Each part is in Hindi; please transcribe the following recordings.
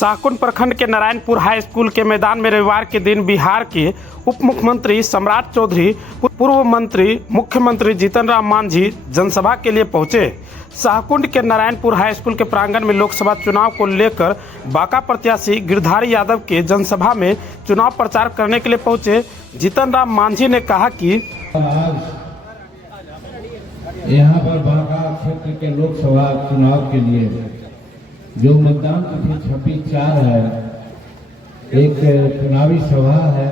शाहकुंड प्रखंड के नारायणपुर हाई स्कूल के मैदान में रविवार के दिन बिहार के उप मुख्यमंत्री सम्राट चौधरी, पूर्व मंत्री मुख्यमंत्री जीतन राम मांझी जनसभा के लिए पहुंचे। शाहकुंड के नारायणपुर हाई स्कूल के प्रांगण में लोकसभा चुनाव को लेकर बांका प्रत्याशी गिरधारी यादव के जनसभा में चुनाव प्रचार करने के लिए पहुंचे। जीतन राम मांझी ने कहा कि यहाँ पर बांका क्षेत्र के लोकसभा चुनाव के लिए जो मतदान तिथि 26/4 है, एक चुनावी सभा है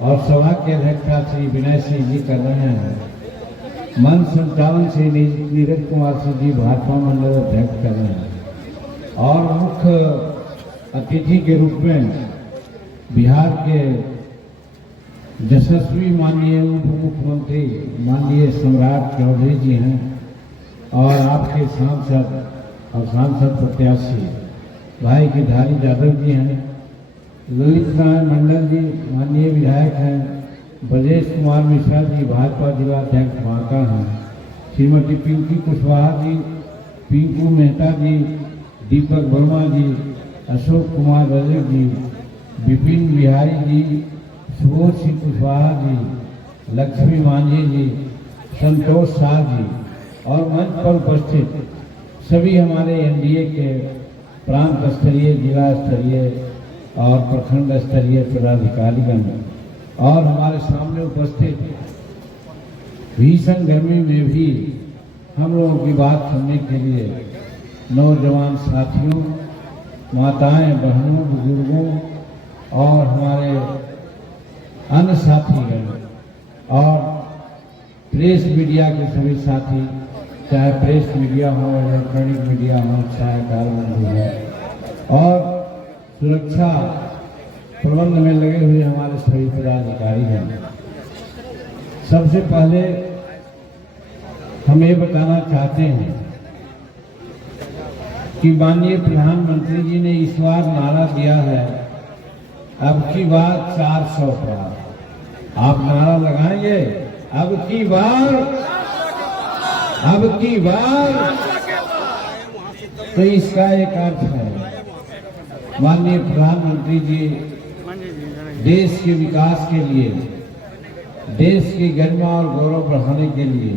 और सभा के अध्यक्षता श्री विनय सिंह जी कर रहे हैं। मंच संचालन श्री नीरज कुमार सिंह जी भाजपा मंडल अध्यक्ष कर रहे हैं और मुख्य अतिथि के रूप में बिहार के यशस्वी माननीय उप मुख्यमंत्री माननीय सम्राट चौधरी जी हैं और आपके सांसद प्रत्याशी भाई गिरधारी यादव जी हैं, ललित नारायण मंडल जी माननीय विधायक हैं, ब्रजेश कुमार मिश्रा जी भाजपा जिला अध्यक्ष बांका हैं, श्रीमती पिंकी कुशवाहा जी, पिंकू मेहता जी, दीपक वर्मा जी, अशोक कुमार रजक जी, विपिन बिहारी जी, सुबोध सिंह कुशवाहा जी, लक्ष्मी मांझी जी, संतोष शाह जी और मंच पर उपस्थित सभी हमारे एनडीए के प्रांत स्तरीय, जिला स्तरीय और प्रखंड स्तरीय पदाधिकारीगण और हमारे सामने उपस्थित भीषण गर्मी में भी हम लोगों की बात सुनने के लिए नौजवान साथियों, माताएं, बहनों, बुजुर्गों और हमारे अन्य साथीगण और प्रेस मीडिया के सभी साथी, चाहे प्रेस मीडिया हो, इलेक्ट्रॉनिक मीडिया हो, चाहे कारबंदी है और सुरक्षा प्रबंध में लगे हुए हमारे सभी पदाधिकारी हैं। सबसे पहले हम ये बताना चाहते हैं कि माननीय प्रधानमंत्री जी ने इस बार नारा दिया है, अब की बार 400 पार। आप नारा लगाएंगे, अब की बार तो इसका एक अर्थ है माननीय प्रधानमंत्री जी देश के विकास के लिए, देश की गरिमा और गौरव बढ़ाने के लिए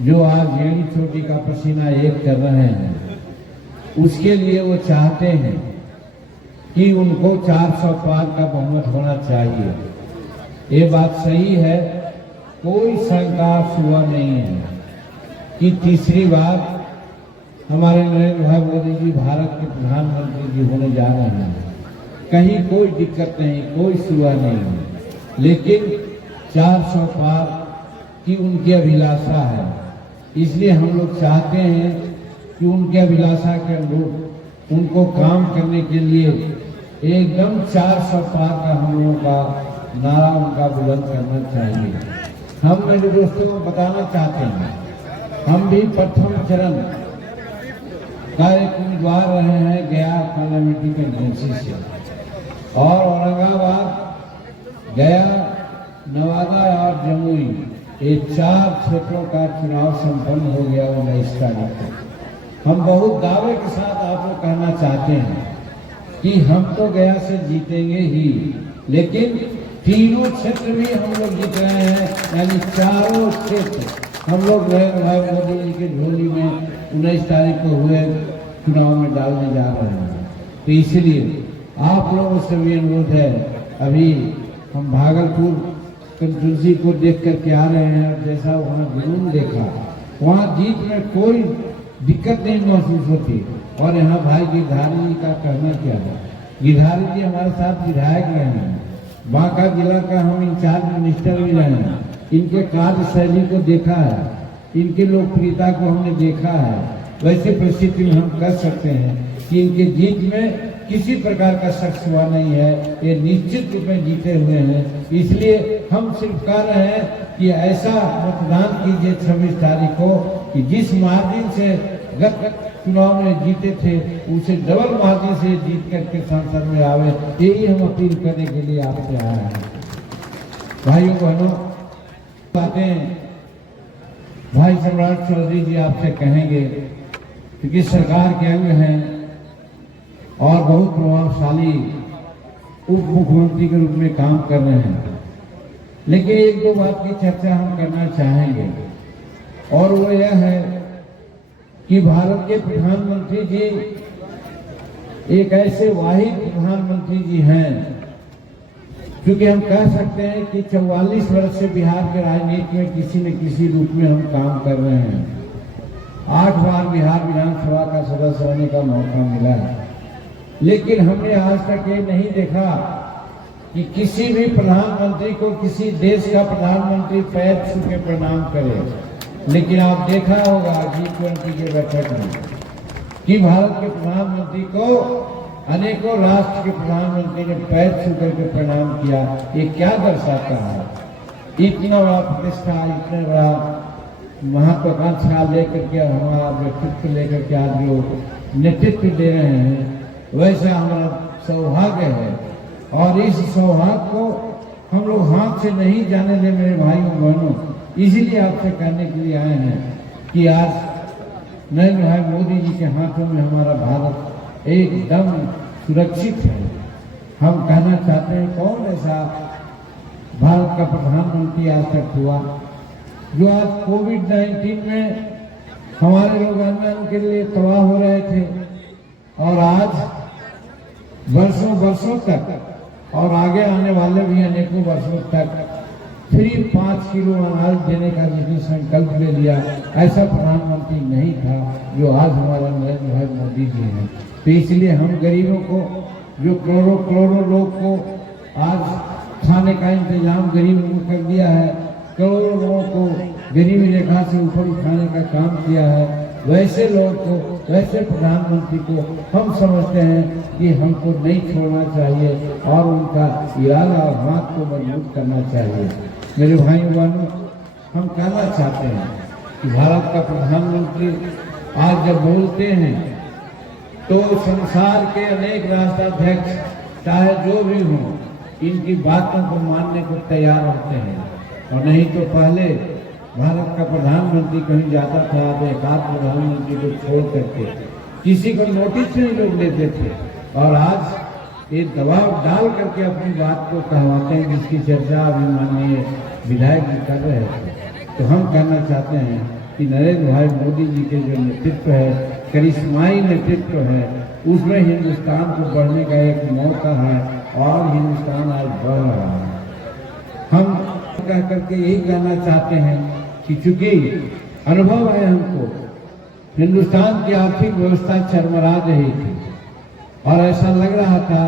जो आज एड़ी चोटी का पसीना एक कर रहे हैं, उसके लिए वो चाहते हैं कि उनको 400 पार का बहुमत होना चाहिए। ये बात सही है, कोई शंका शुआ नहीं है कि तीसरी बार हमारे नरेंद्र भाई मोदी जी भारत के प्रधानमंत्री जी होने जा रहे हैं। कहीं कोई दिक्कत नहीं, कोई शुआ नहीं है, लेकिन 400 पार की उनकी अभिलाषा है। इसलिए हम लोग चाहते हैं कि उनके अभिलाषा के अनुरूप उनको काम करने के लिए एकदम 400 पार का हम लोगों का नारा उनका बुलंद करना चाहिए। हम मेरे दोस्तों को बताना चाहते हैं, हम भी प्रथम चरण का एक उम्मीदवार रहे हैं गया पार्लियामेंट्री कंस्टिट्यूंसी से और औरंगाबाद, गया, नवादा और जमुई, ये 4 क्षेत्रों का चुनाव संपन्न हो गया 19 तारीख को। हम बहुत दावे के साथ आपको कहना चाहते हैं कि हम तो गया से जीतेंगे ही, लेकिन तीनों क्षेत्र भी हम लोग जीत रहे हैं, यानी चारों क्षेत्र हम लोग नरेंद्र भाई मोदी जी की झोली में 19 तारीख को हुए चुनाव में डालने जा रहे हैं। तो इसलिए आप लोगों से भी अनुरोध है, अभी हम भागलपुर कंस्टिट्यूंसी को देख करके आ रहे हैं और जैसा वहाँ जुनून देखा, वहाँ जीत में कोई दिक्कत नहीं महसूस होती। और यहाँ भाई गिरधारी जी का कहना क्या है, गिरधारी जी हमारे साथ विधायक रहे हैं, बांका जिला का हम इंचार्ज मिनिस्टर भी रहे हैं, इनके कार्यशैली को देखा है, इनकी लोकप्रियता को हमने देखा है। वैसे परिस्थिति में हम कह सकते हैं कि इनके जीत में किसी प्रकार का शक हुआ नहीं है, ये निश्चित रूप में जीते हुए हैं। इसलिए हम सिर्फ कह रहे हैं कि ऐसा मतदान कीजिए 26 तारीख को कि जिस मार्जिन से गत चुनाव में जीते थे उसे डबल मार्जिन से जीत करके संसद में आवे, यही हम अपील करने के लिए आपसे आए हैं। भाइयों बहनों, बातें भाई सम्राट चौधरी जी आपसे कहेंगे, क्योंकि सरकार के अंग हैं और बहुत प्रभावशाली उप मुख्यमंत्री के रूप में काम कर रहे हैं। लेकिन एक दो बात की चर्चा हम करना चाहेंगे, और वो यह है कि भारत के प्रधानमंत्री जी एक ऐसे वाहिद प्रधानमंत्री जी हैं, क्योंकि हम कह सकते हैं कि 44 वर्ष से बिहार के राजनीति में किसी न किसी रूप में हम काम कर रहे हैं। 8 बार बिहार विधानसभा का सदस्य होने का मौका मिला है, लेकिन हमने आज तक ये नहीं देखा कि किसी भी प्रधानमंत्री को किसी देश का प्रधानमंत्री पैर छू के प्रणाम करे। लेकिन आप देखा होगा G20 के बैठक में कि भारत के प्रधानमंत्री को अनेकों राष्ट्र के प्रधानमंत्री ने पैर छू करके प्रणाम किया। ये क्या दर्शाता है? इतना बड़ा प्रतिष्ठा, इतना बड़ा महत्वाकांक्षा लेकर के हमारा व्यक्तित्व लेकर के आज जो नेतृत्व दे रहे हैं, वैसा हमारा सौभाग्य है। और इस सौभाग्य को हम लोग हाथ से नहीं जाने दे मेरे भाइयों बहनों। इसीलिए आपसे कहने के लिए आए हैं कि आज नरेंद्र भाई मोदी जी के हाथों में हमारा भारत एकदम सुरक्षित है। हम कहना चाहते हैं, कौन ऐसा भारत का प्रधानमंत्री आज तक हुआ जो आज कोविड-19 में हमारे लोग अन्न के लिए तबाह हो रहे थे, और आज वर्षों तक और आगे आने वाले भी अनेकों वर्षों तक फ्री 5 किलो अनाज देने का जिसने संकल्प ले लिया, ऐसा प्रधानमंत्री नहीं था जो आज हमारा नरेंद्र भाई मोदी जी हैं। तो इसलिए हम गरीबों को, जो करोड़ों लोग को आज खाने का इंतजाम गरीबों को कर दिया है, करोड़ों लोगों को गरीबी रेखा से ऊपर उठाने का काम किया है, वैसे लोगों को, वैसे प्रधानमंत्री को हम समझते हैं कि हमको नहीं छोड़ना चाहिए और उनका इरादा और हाथ को मजबूत करना चाहिए। मेरे भाइयों बहनों, हम कहना चाहते हैं कि भारत का प्रधानमंत्री आज जब बोलते हैं तो संसार के अनेक राष्ट्राध्यक्ष चाहे जो भी हों, इनकी बातों को मानने को तैयार होते हैं। और नहीं तो पहले भारत का प्रधानमंत्री कहीं जाता था तो एकाध प्रधानमंत्री को छोड़ करके किसी को नोटिस नहीं लोग लेते थे, और आज ये दबाव डाल करके अपनी बात को कहवाते हैं, जिसकी चर्चा अभी माननीय विधायक जी कर रहे थे। तो हम कहना चाहते हैं कि नरेंद्र भाई मोदी जी के जो नेतृत्व है, करिश्माई नेतृत्व है, उसमें हिंदुस्तान को बढ़ने का एक मौका है और हिंदुस्तान आज बढ़ रहा है। हम कह करके यही कहना चाहते हैं कि चूंकि अनुभव है हमको, हिंदुस्तान की आर्थिक व्यवस्था चरमरा रही थी और ऐसा लग रहा था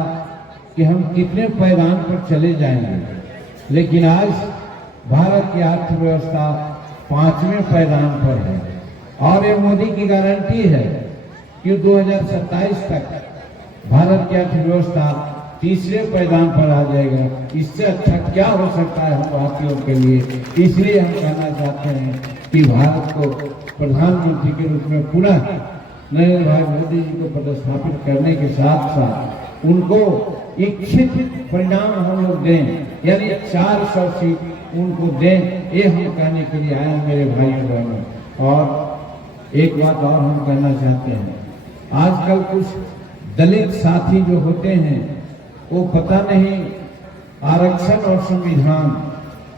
कि हम कितने पैदान पर चले जाएंगे, लेकिन आज भारत की अर्थव्यवस्था 5वें पैदान पर है। और ये मोदी की गारंटी है कि 2027 तक भारत की अर्थव्यवस्था 3रे पैदान पर आ जाएगा। इससे अच्छा क्या हो सकता है हम भारतीयों के लिए? इसलिए हम कहना चाहते हैं कि भारत को प्रधानमंत्री के रूप में पुनः नरेंद्र भाई मोदी जी को पदस्थापित करने के साथ साथ उनको इच्छित परिणाम हम लोग दें, यानी 400 सीट उनको दें। ये हम कहने के लिए आए हैं मेरे भाइयों बहनों। और एक बात और हम कहना चाहते हैं, आजकल कुछ दलित साथी जो होते हैं वो पता नहीं आरक्षण और संविधान,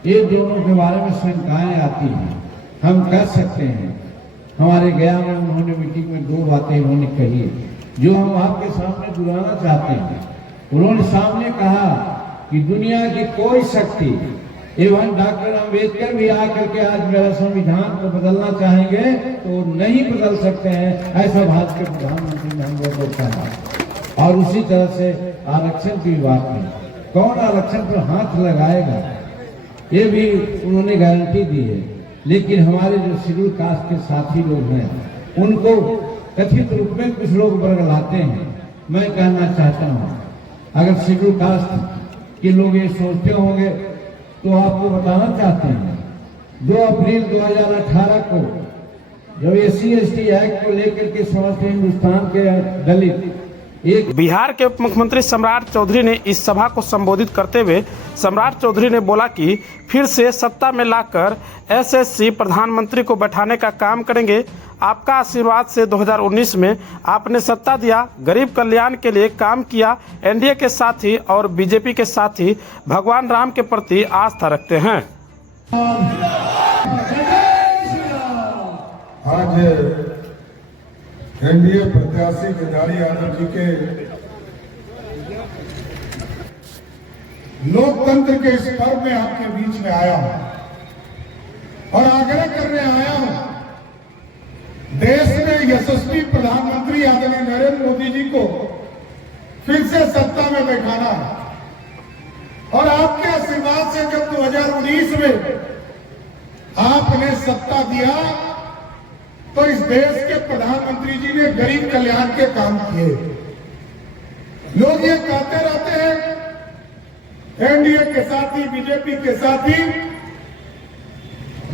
ये दोनों के बारे में शंकाएं आती हैं। हम कह सकते हैं, हमारे गया में उन्होंने मीटिंग में 2 बातें उन्होंने कही जो हम आपके सामने दोहराना चाहते हैं। उन्होंने सामने कहा कि दुनिया की कोई शक्ति, एवं डॉक्टर अम्बेडकर भी आकर के आज मेरा संविधान को बदलना चाहेंगे तो नहीं बदल सकते हैं, ऐसा भारत के प्रधानमंत्री ने हम लोगों को कहा। और उसी तरह से आरक्षण की बात में कौन आरक्षण पर हाथ लगाएगा, ये भी उन्होंने गारंटी दी है। लेकिन हमारे जो शेड्यूल कास्ट के साथी लोग हैं, उनको कथित रूप में कुछ लोग बरगलाते हैं। मैं कहना चाहता हूँ, अगर शेड्यूल कास्ट के लोग ये सोचते होंगे तो आपको बताना चाहते हैं, 2 अप्रैल 2018 को जब SC/ST एक्ट को लेकर के समस्त हिंदुस्तान के दलित बिहार के उप मुख्यमंत्री सम्राट चौधरी ने इस सभा को संबोधित करते हुए सम्राट चौधरी ने बोला कि फिर से सत्ता में लाकर SSC प्रधानमंत्री को बैठाने का काम करेंगे। आपका आशीर्वाद से 2019 में आपने सत्ता दिया, गरीब कल्याण के लिए काम किया। एनडीए के साथी और बीजेपी के साथी भगवान राम के प्रति आस्था रखते हैं। आज एनडीए प्रत्याशी केदारी यादव जी के लोकतंत्र के इस पर्व में आपके बीच में आया हूं और आग्रह करने आया हूं, देश में यशस्वी प्रधानमंत्री आदरणीय नरेंद्र मोदी जी को फिर से सत्ता में बैठाना है और आपके आशीर्वाद से जब 2019 में आपने सत्ता दिया तो इस देश के प्रधानमंत्री जी ने गरीब कल्याण के काम किए। लोग ये कहते रहते हैं एनडीए के साथी, बीजेपी के साथी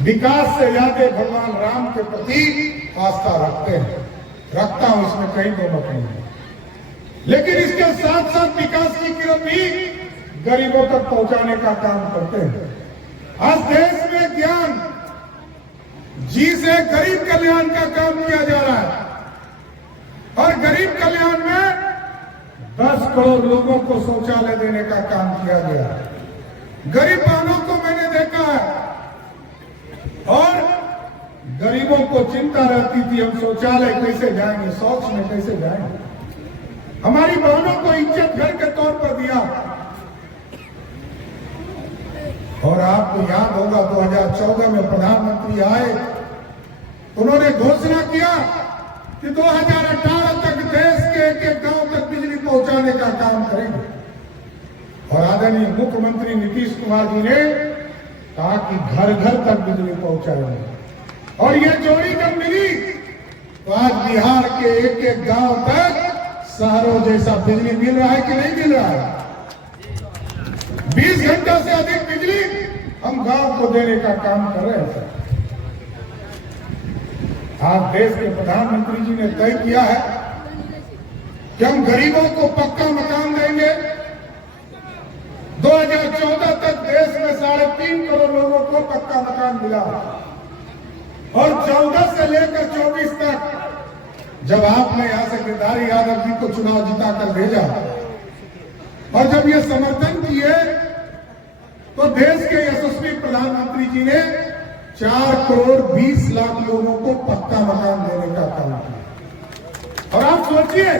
विकास से ज्यादा भगवान राम के प्रति आस्था रखते हैं। रखता हूं, इसमें कहीं दो मत नहीं है, लेकिन इसके साथ साथ विकास की किरण भी गरीबों तक पहुंचाने का काम करते हैं। आज देश में ज्ञान जी से गरीब कल्याण का काम किया जा रहा है और गरीब कल्याण में 10 करोड़ लोगों को शौचालय देने का काम किया गया है। गरीब बहनों को मैंने देखा है और गरीबों को चिंता रहती थी हम शौचालय कैसे जाएंगे, शौच में कैसे जाएंगे। हमारी बहनों को इज्जत घर के तौर पर दिया। और आपको याद होगा 2014 में प्रधानमंत्री आए, उन्होंने घोषणा किया कि 2018 तक देश के एक गांव तक बिजली पहुंचाने का काम करेंगे। और आदरणीय मुख्यमंत्री नीतीश कुमार जी ने कहा कि घर घर तक बिजली पहुंचाएंगे। और ये जोड़ी जब मिली तो आज बिहार के एक गांव तक शहरों जैसा बिजली मिल रहा है कि नहीं मिल रहा है। 20 घंटों से अधिक बिजली हम गांव को देने का काम कर रहे हैं। आज देश के प्रधानमंत्री जी ने तय किया है कि हम गरीबों को पक्का मकान देंगे। 2014 तक देश में 3.5 करोड़ लोगों को पक्का मकान मिला और 14 से लेकर 24 तक जब आपने यहां से केदारी यादव जी को चुनाव जिताकर भेजा और जब ये समर्थन किए तो देश के यशस्वी प्रधानमंत्री जी ने 4 करोड़ 20 लाख लोगों को पक्का मकान देने का काम किया। और आप सोचिए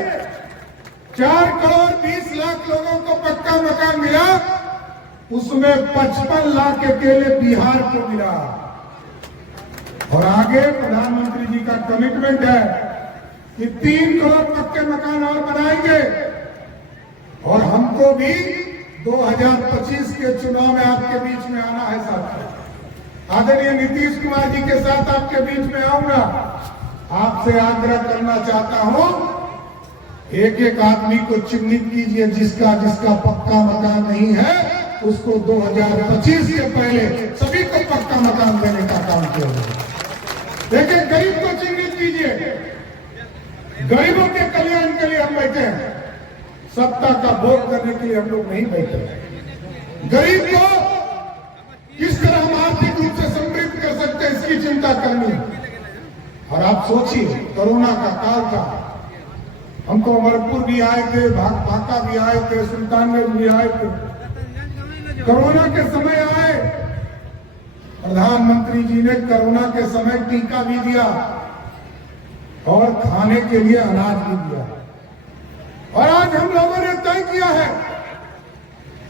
4 करोड़ 20 लाख लोगों को पक्का मकान मिला, उसमें 55 लाख अकेले बिहार को मिला। और आगे प्रधानमंत्री जी का कमिटमेंट है कि 3 करोड़ पक्के मकान और बनाएंगे। और हमको भी 2025 के चुनाव में आपके बीच में आना है साथियों। आदरणीय नीतीश कुमार जी के साथ आपके बीच में आऊंगा। आपसे आग्रह करना चाहता हूं, एक एक आदमी को चिन्हित कीजिए, जिसका जिसका पक्का मकान नहीं है उसको 2025 के पहले सभी को पक्का मकान देने का काम किया जाए। एक एक गरीब को चिन्हित कीजिए। गरीबों के कल्याण के लिए हम बैठे हैं, सत्ता का भोग करने के लिए हम लोग नहीं बैठे। गरीब को किस तरह हम आर्थिक रूप से समृद्ध कर सकते हैं, इसकी चिंता करनी है। और आप सोचिए, कोरोना का काल था, हम तो अमरपुर भी आए थे, भाका भी आए थे, सुल्तानगंज भी आए थे। कोरोना के समय आए, प्रधानमंत्री जी ने कोरोना के समय टीका भी दिया और खाने के लिए अनाज भी दिया। और आज हम लोगों ने तय किया है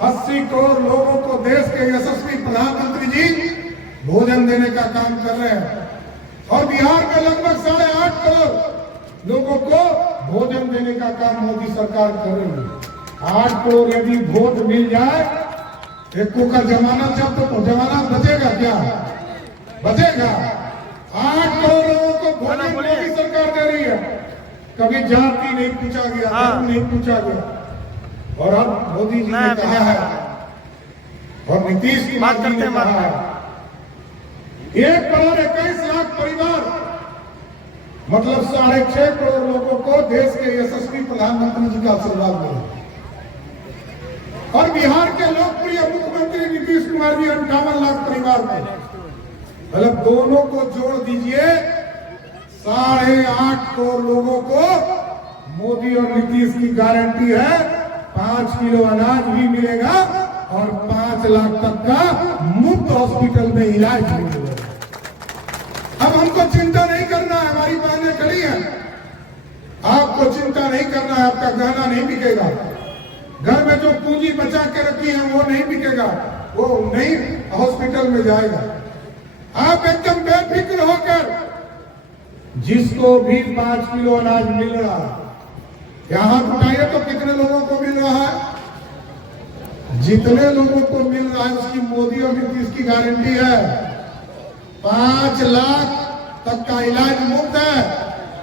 80 करोड़ लोगों को देश के यशस्वी प्रधानमंत्री जी भोजन देने का काम कर रहे हैं। और बिहार में लगभग 8.5 करोड़ लोगों को भोजन देने का काम मोदी सरकार कर रही है। 8 करोड़ यदि वोट मिल जाए, एक का जमानत जब तो जमानत बचेगा क्या? बचेगा। 8 करोड़ लोगों को भोजन मोदी सरकार दे रही है। कभी जाति नहीं पूछा गया, धर्म नहीं पूछा गया। और अब मोदी जी ने कहा है और नीतीश कुमार जी ने कहा है 1 करोड़ 21 लाख परिवार, मतलब 6.5 करोड़ लोगों को देश के यशस्वी प्रधानमंत्री जी का आशीर्वाद मिला। और बिहार के लोकप्रिय मुख्यमंत्री नीतीश कुमार जी 58 लाख परिवार को, मतलब दोनों को जोड़ दीजिए 8.5 करोड़ लोगों को मोदी और नीतीश की गारंटी है 5 किलो अनाज भी मिलेगा और 5 लाख तक का मुफ्त हॉस्पिटल में इलाज भी मिलेगा। अब हमको चिंता नहीं करना है, हमारी बहनें खड़ी हैं, आपको चिंता नहीं करना है, आपका गहना नहीं बिकेगा, घर में जो पूंजी बचा के रखी है वो नहीं बिकेगा, वो नहीं हॉस्पिटल में जाएगा। आप एकदम बेफिक्र होकर जिसको भी 5 किलो अनाज मिल रहा है, यहां उठाइए तो कितने लोगों को मिल रहा है? जितने लोगों को मिल रहा है उसकी मोदी और नीतीश की गारंटी है 5 लाख तक का इलाज मुफ्त है।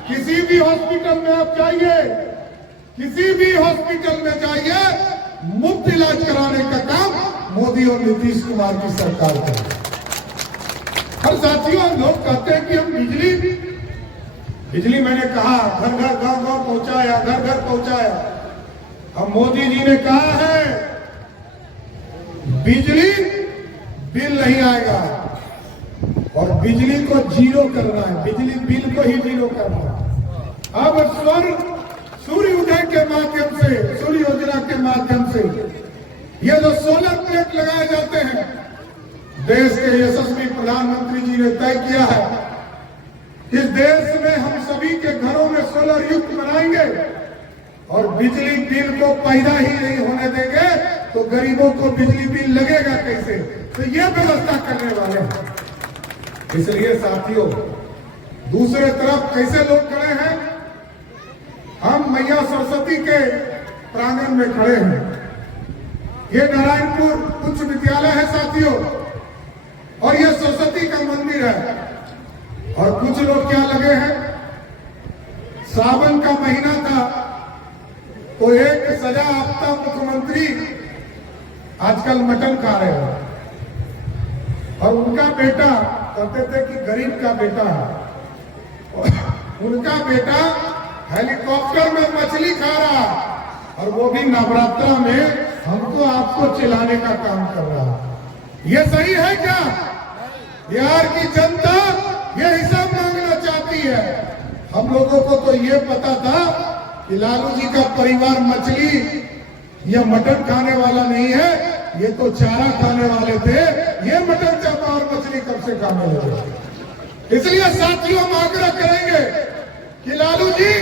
किसी भी हॉस्पिटल में आप जाइए, किसी भी हॉस्पिटल में जाइए, मुफ्त इलाज कराने का काम मोदी और नीतीश कुमार की सरकार का है। और साथियों, लोग कहते हैं कि हम बिजली मैंने कहा घर घर गांव गांव पहुंचाया, घर घर पहुंचाया। अब मोदी जी ने कहा है बिजली बिल नहीं आएगा और बिजली को जीरो करना है, बिजली बिल को ही जीरो करना है। अब सूर्य उदय के माध्यम से, सूर्य योजना के माध्यम से ये जो सोलर प्लेट लगाए जाते हैं, देश के यशस्वी प्रधानमंत्री जी ने तय किया है इस देश में हम सभी के घरों में सोलर युक्त बनाएंगे और बिजली बिल को पैदा ही नहीं होने देंगे तो गरीबों को बिजली बिल लगेगा कैसे? तो ये व्यवस्था करने वाले हैं। इसलिए साथियों, दूसरे तरफ कैसे लोग खड़े हैं? हम मैया सरस्वती के प्रांगण में खड़े हैं। ये नारायणपुर उच्च विद्यालय है साथियों, और ये सरस्वती का मंदिर है। और कुछ लोग क्या लगे हैं, सावन का महीना था तो एक सजा याफ्ता मुख्यमंत्री आजकल मटन खा रहे हैं और उनका बेटा, कहते थे कि गरीब का बेटा है, उनका बेटा हेलीकॉप्टर में मछली खा रहा और वो भी नवरात्रा में हमको आपको चिल्लाने का काम कर रहा। ये सही है क्या? बिहार की जनता ये हिसाब मांगना चाहती है। हम लोगों को तो ये पता था कि लालू जी का परिवार मछली या मटन खाने वाला नहीं है, ये तो चारा खाने वाले थे। ये मटन चापा और मछली कब से खाने लगे? इसलिए साथियों, हम आग्रह करेंगे कि लालू जी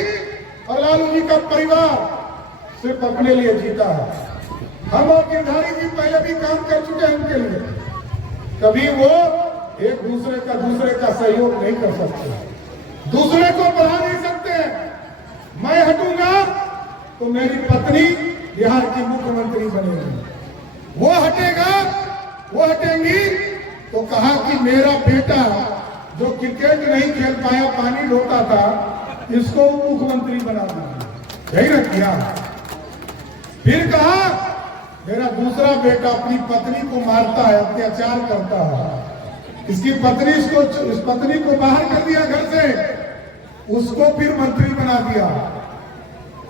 और लालू जी का परिवार सिर्फ अपने लिए जीता है। हम और गिरधारी जी पहले भी काम कर चुके हैं उनके लिए, कभी वो एक दूसरे का सहयोग नहीं कर सकते, दूसरे को बढ़ा नहीं सकते। मैं हटूंगा तो मेरी पत्नी बिहार की मुख्यमंत्री बनेगी, वो हटेंगी तो कहा कि मेरा बेटा जो क्रिकेट नहीं खेल पाया, पानी ढोता था, इसको मुख्यमंत्री बना दीजिए, यही ना किया। फिर कहा मेरा दूसरा बेटा अपनी पत्नी को मारता है, अत्याचार करता है, इसकी पत्नी इस पत्नी को बाहर कर दिया घर से, उसको फिर मंत्री बना दिया।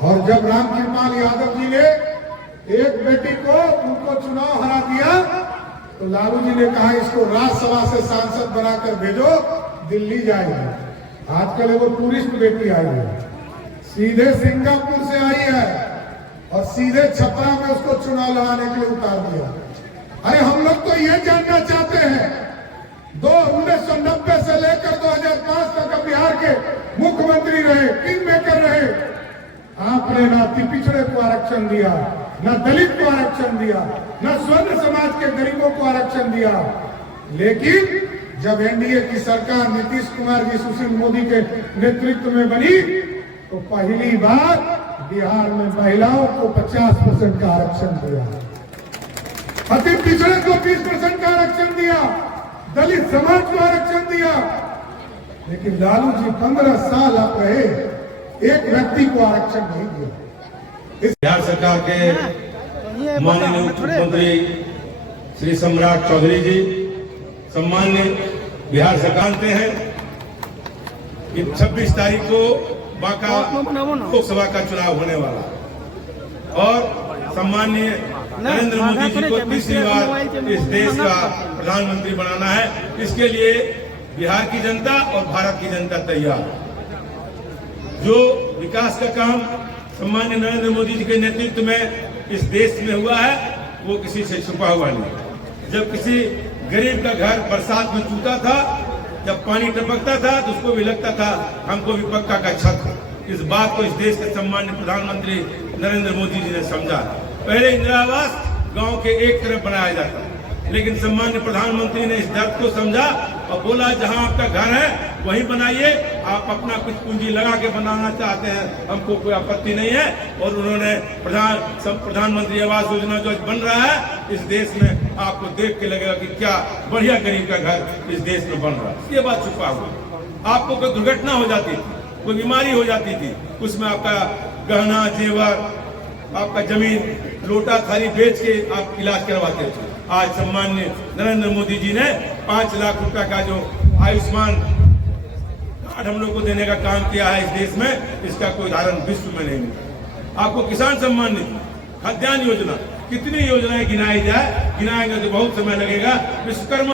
और जब रामकृपाल यादव जी ने एक बेटी को उनको चुनाव हरा दिया तो लालू जी ने कहा इसको राज्यसभा से सांसद बनाकर भेजो, दिल्ली जाएगी। आजकल वो टूरिस्ट बेटी आई है, सीधे सिंगापुर से आई है और सीधे छपरा में उसको चुनाव लड़ाने के लिए उतार दिया। अरे हम लोग तो ये जानना चाहते हैं, 1990 से लेकर 2005 तक बिहार के मुख्यमंत्री रहे, किंग मेकर रहे, आपने ना पिछड़े को आरक्षण दिया, ना दलित को आरक्षण दिया, ना स्वर्ण समाज के गरीबों को आरक्षण दिया। लेकिन जब एनडीए की सरकार नीतीश कुमार जी सुशील मोदी के नेतृत्व में बनी तो पहली बार बिहार में महिलाओं को 50% का आरक्षण दिया, अति पिछड़े को 20% का आरक्षण दिया, दलित समाज को आरक्षण दिया। लेकिन लालू जी 15 साल आप रहे, एक व्यक्ति को आरक्षण नहीं दिया। बिहार सरकार के माननीय मुख्यमंत्री श्री सम्राट चौधरी जी, सम्मान्य बिहार सरकार जानते हैं कि 26 तारीख को बांका लोकसभा का चुनाव होने वाला और सम्मान्य नरेंद्र मोदी जी को तीसरी बार इस देश का प्रधानमंत्री बनाना है। इसके लिए बिहार की जनता और भारत की जनता तैयार। जो विकास का काम सम्मान्य नरेंद्र मोदी जी के नेतृत्व में इस देश में हुआ है वो किसी से छुपा हुआ नहीं। जब किसी गरीब का घर बरसात में चूता था, जब पानी टपकता था तो उसको भी लगता था हमको भी पक्का का छत। इस बात को इस देश के सम्मान्य प्रधानमंत्री नरेंद्र मोदी जी ने समझा। पहले इंदिरा आवास गांव के एक तरफ बनाया जाता, लेकिन सम्मान्य प्रधानमंत्री ने इस दर्द को समझा और बोला जहां आपका घर है वहीं बनाइए, आप अपना कुछ पूंजी लगा के बनाना चाहते हैं हमको कोई आपत्ति नहीं है। और उन्होंने प्रधानमंत्री आवास योजना जो बन रहा है इस देश में, आपको देख के लगेगा कि क्या बढ़िया गरीब का घर इस देश में बन रहा है। ये बात छुपा हुआ। आपको कोई दुर्घटना हो जाती थी, कोई बीमारी हो जाती थी, उसमें आपका गहना जेवर, आपका जमीन लोटा थाली बेच के आप इलाज करवाते थे। आज सम्मान्य नरेंद्र मोदी जी ने 5 लाख रुपए का जो आयुष्मान कार्ड हम लोग को देने का काम किया है इस देश में, इसका कोई उदाहरण विश्व में नहीं मिला। आपको किसान सम्मान निधि, खाद्यान्न योजना, कितनी योजनाएं गिनाई जाए, गिनाएंगे तो बहुत समय लगेगा। विश्वकर्मा